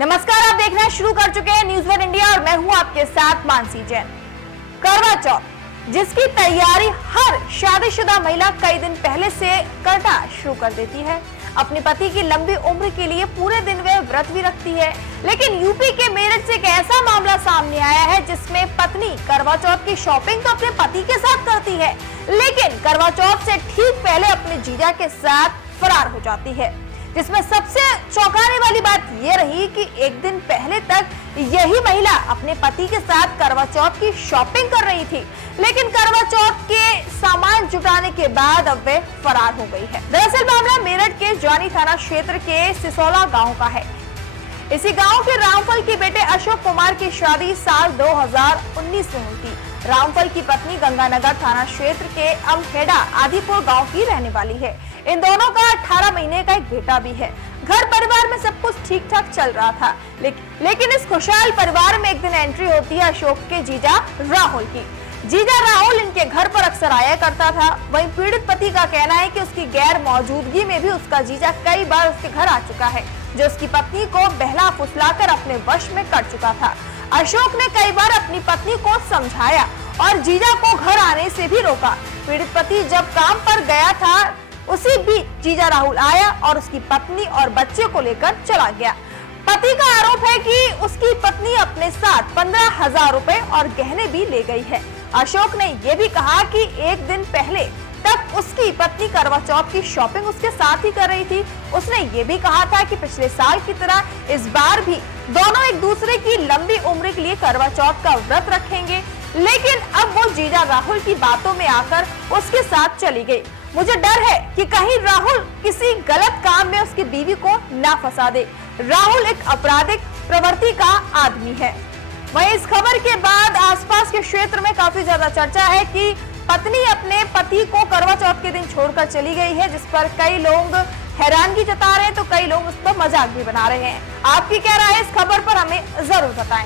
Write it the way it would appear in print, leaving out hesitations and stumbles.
नमस्कार, आप देखना शुरू कर चुके हैं न्यूज़ वन इंडिया और मैं हूं आपके साथ मानसी जैन। करवा चौथ, जिसकी तैयारी हर शादीशुदा महिला कई दिन पहले से करना शुरू कर देती है। अपने पति की लंबी उम्र के लिए पूरे दिन वे व्रत भी रखती है। लेकिन यूपी के मेरठ से एक ऐसा मामला सामने आया है जिसमें पत्नी करवा चौथ की शॉपिंग तो अपने पति के साथ करती है, लेकिन करवा चौथ से ठीक पहले अपने जीजा के साथ फरार हो जाती है। जिसमें सबसे चौंकाने वाली बात ये रही कि एक दिन पहले तक यही महिला अपने पति के साथ करवा चौथ की शॉपिंग कर रही थी, लेकिन करवा चौथ के सामान जुटाने के बाद अब वे फरार हो गई है। दरअसल मामला मेरठ के जानी थाना क्षेत्र के सिसोला गांव का है। इसी गांव के रामफल के बेटे अशोक कुमार की शादी साल 2019 में हुई थी। रामफल की पत्नी गंगानगर थाना क्षेत्र के अमखेड़ा आदिपुर गांव की रहने वाली है। इन दोनों का 18 महीने का एक बेटा भी है। घर परिवार में सब कुछ ठीक ठाक चल रहा था, लेकिन इस खुशहाल परिवार में एक दिन एंट्री होती है अशोक के जीजा राहुल की। जीजा राहुल इनके घर पर अक्सर आया करता था। वहीं पीड़ित पति का कहना है कि उसकी गैर मौजूदगी में भी उसका जीजा कई बार उसके घर आ चुका है, जो उसकी पत्नी को बहला फुसलाकर अपने वश में कर चुका था। अशोक ने कई बार अपनी पत्नी को समझाया और जीजा को घर आने से भी रोका। पीड़ित पति जब काम पर गया था, उसी बीच जीजा राहुल आया और उसकी पत्नी और बच्चे को लेकर चला गया। पति का आरोप है कि उसकी पत्नी अपने साथ 15,000 रुपए और गहने भी ले गई है। अशोक ने यह भी कहा कि एक दिन पहले तक उसकी पत्नी करवा चौथ की शॉपिंग उसके साथ ही कर रही थी। उसने ये भी कहा था कि पिछले साल की तरह इस बार भी दोनों एक दूसरे की लंबी उम्र के लिए करवा चौथ का व्रत रखेंगे, लेकिन अब वो जीजा राहुल की बातों में आकर उसके साथ चली गई। मुझे डर है कि कहीं राहुल किसी गलत काम में उसकी बीवी को ना फंसा दे। राहुल एक आपराधिक प्रवृत्ति का आदमी है। वहीं इस खबर के बाद आसपास के क्षेत्र में काफी ज्यादा चर्चा है कि पत्नी अपने पति को करवा चौथ के दिन छोड़कर चली गई है, जिस पर कई लोग हैरानगी जता रहे हैं तो कई लोग उस पर मजाक भी बना रहे हैं। आपकी क्या राय है इस खबर पर, हमें जरूर बताएं।